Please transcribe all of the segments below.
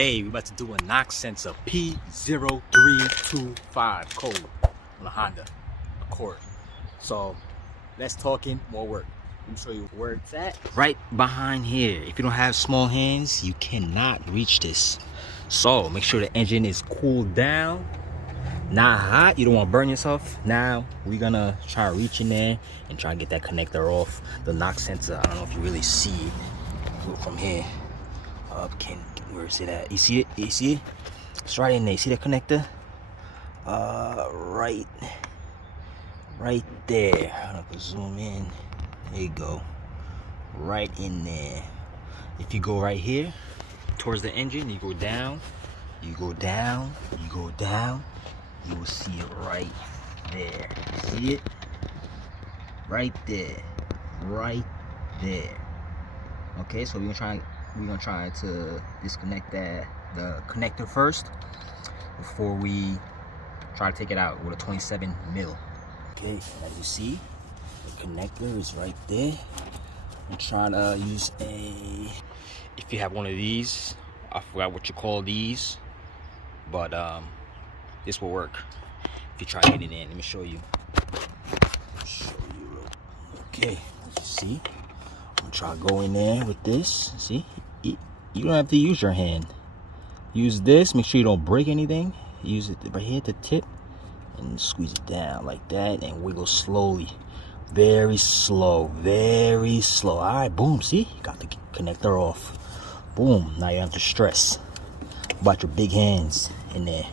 Today we're about to do a knock sensor P0325 code on a Honda Accord. So less talking, more work. Let me show you where it's at. Right behind here. If you don't have small hands, you cannot reach this. So make sure the engine is cooled down, not hot. You don't want to burn yourself. Now we're gonna try to reach in there and try to get that connector off the knock sensor. I don't know if you really see it from here. Where is it at? You see it? You see it? It's right in there. You see the connector? Right there. I'm gonna zoom in. There you go. Right in there. If you go right here towards the engine, you go down, you go down, you go down, you will see it right there. See it? Right there. Right there. Okay, so we're gonna try to disconnect the connector first before we try to take it out with a 27 mil. Okay, as you see, the connector is right there. I'm trying to use if you have one of these, I forgot what you call these, but this will work if you try to get it in. Let me show you. Okay, as you see, I'm gonna try to go in there with this. See, you don't have to use your hand. Use this. Make sure you don't break anything. Use it right here at the tip and squeeze it down like that and wiggle slowly. Very slow, very slow. All right, boom. See, you got the connector off. Boom. Now you don't have to stress about your big hands in there.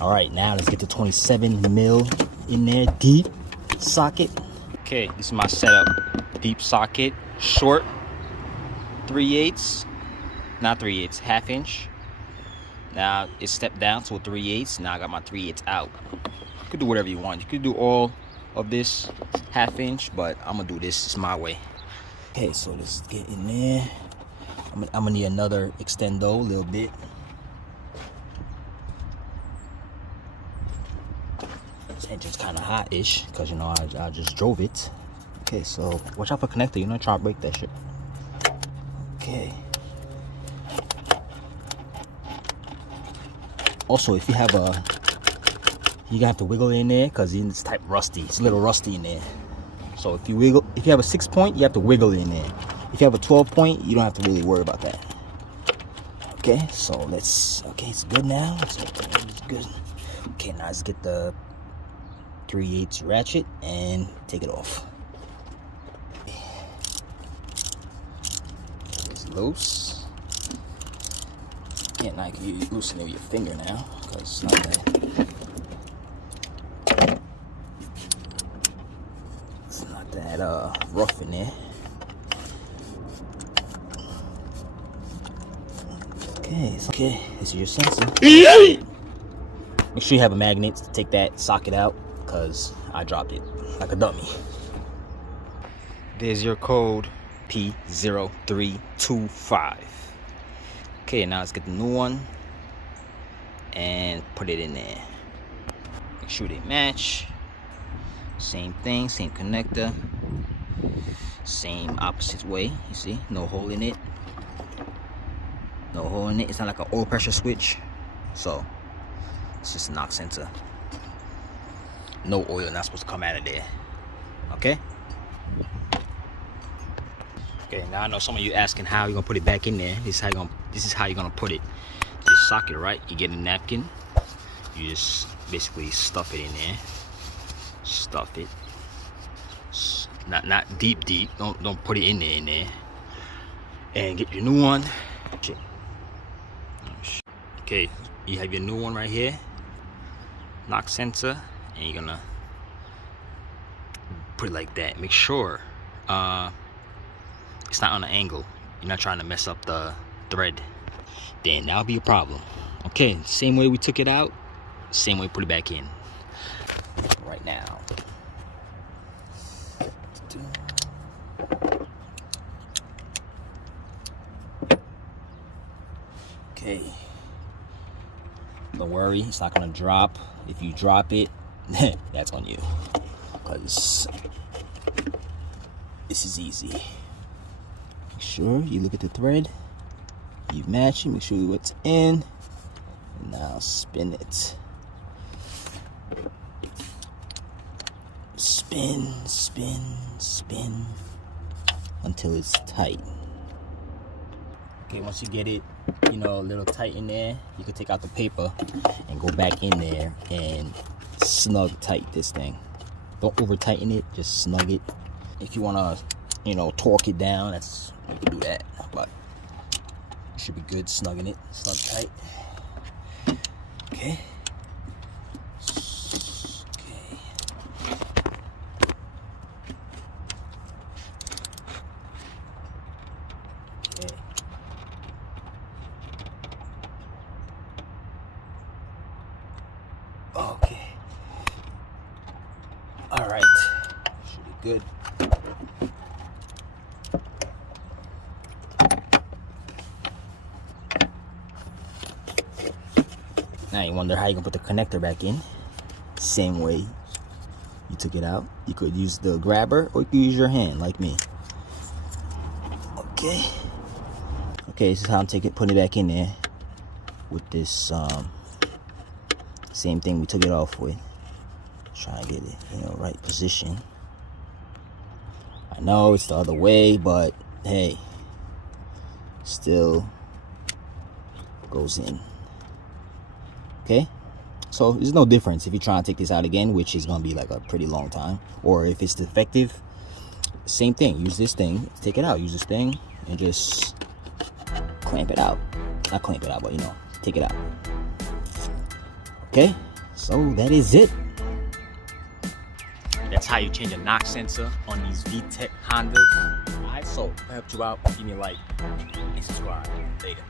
All right, now let's get the 27 mil in there, deep socket. Okay, this is my setup. Deep socket, short, 3/8, not 3/8, ½ inch. Now it stepped down to a 3/8. Now I got my 3/8 out. You could do whatever you want. You could do all of this ½ inch, but I'm gonna do this. It's my way. Okay, so let's get in there. I'm gonna need another extendo a little bit. This engine's kind of hot-ish because, you know, I just drove it. Okay, so watch out for connector. You're not trying to break that shit. Okay. Also, if you have you have to wiggle in there because it's type rusty. It's a little rusty in there. So if you have a 6-point, you have to wiggle in there. If you have a 12-point, you don't have to really worry about that. Okay, so okay, it's good now. It's good. Okay, now let's get the 3/8 ratchet and take it off. It's loose. Yeah, now you loosen it with your finger now because it's not that. It's not that rough in there. Okay, this is your sensor. Make sure you have a magnet to take that socket out because I dropped it like a dummy. There's your code, P0325. Okay, now let's get the new one and put it in there. Make sure they match. Same thing, same connector, same opposite way. You see, no hole in it. No hole in it. It's not like an oil pressure switch, so it's just a knock sensor. No oil, not supposed to come out of there. Okay. Okay, now I know some of you asking how you're gonna put it back in there. This is how you're gonna put it. Just socket, right? You get a napkin. You just basically stuff it in there. Stuff it. Not deep. Don't put it in there. And get your new one. Okay, you have your new one right here. Knock sensor, and you're gonna put it like that. Make sure it's not on an angle. You're not trying to mess up the thread. Then that'll be a problem. Okay, same way we took it out, same way put it back in. Right now. Okay. Don't worry, it's not gonna drop. If you drop it, that's on you. Because this is easy. Make sure you look at the thread. you match it, make sure it's in, and now spin it. Spin, spin, spin until it's tight. Okay, once you get it, you know, a little tight in there, you can take out the paper and go back in there and snug tight this thing. Don't over tighten it, just snug it. If you want to, you know, torque it down, that's, you can do that, but it should be good snugging it, snug tight. Okay. Okay. All right. Should be good. Now you wonder how you can put the connector back in. Same way you took it out. You could use the grabber or you could use your hand like me. Okay. Okay, this is how I'm putting it back in there with this same thing we took it off with. Try to get it, you know, right position. I know it's the other way, but hey, still goes in. Okay, so there's no difference if you try to take this out again, which is gonna be like a pretty long time, or if it's defective, same thing. Use this thing, take it out. Use this thing and just clamp it out. Not clamp it out, but you know, take it out. Okay, so that is it. That's how you change a knock sensor on these vtec Hondas. Alright, so if I helped you out, give me a like and subscribe. Later.